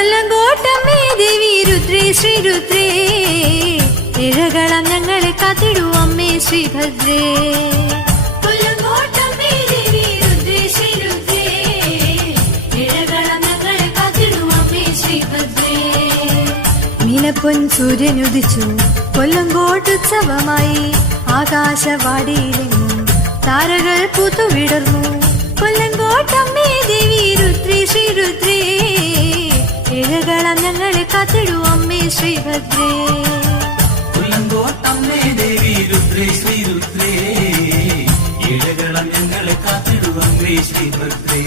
കൊല്ലങ്കോട്ടമ്മേ ദേവി രുദ്രേ ശ്രീരുദ്രേ ഇഴകളം ഞങ്ങളെ കാത്തിടൂ അമ്മേ ശ്രീഭദ്രേ. കൊല്ലങ്കോട്ടമ്മേ ദേവി രുദ്രേ ശ്രീരുദ്രേ ഇഴകളം ഞങ്ങളെ കാത്തിടൂ അമ്മേ ശ്രീഭദ്രേ. നീലപ്പൊൻ സൂര്യനുദിച്ചു കൊല്ലങ്കോട്ടുത്സവമായി ആകാശവാടിയിലെങ്ങും താരകൾ പൂത്തുവിടർന്നു. കൊല്ലങ്കോട്ടമ്മേ ദേവി രുദ്രേ ശ്രീരുദ്രേ ഇഴകളം ഞങ്ങളെ കാത്തിടൂ അമ്മേ ശ്രീഭദ്രേ. കൊല്ലങ്കോട്ടമ്മേ ദേവി രുദ്രേ ശ്രീരുദ്രേ ഇഴകളം ഞങ്ങളെ കാത്തിടൂ അമ്മേ ശ്രീഭദ്രേ.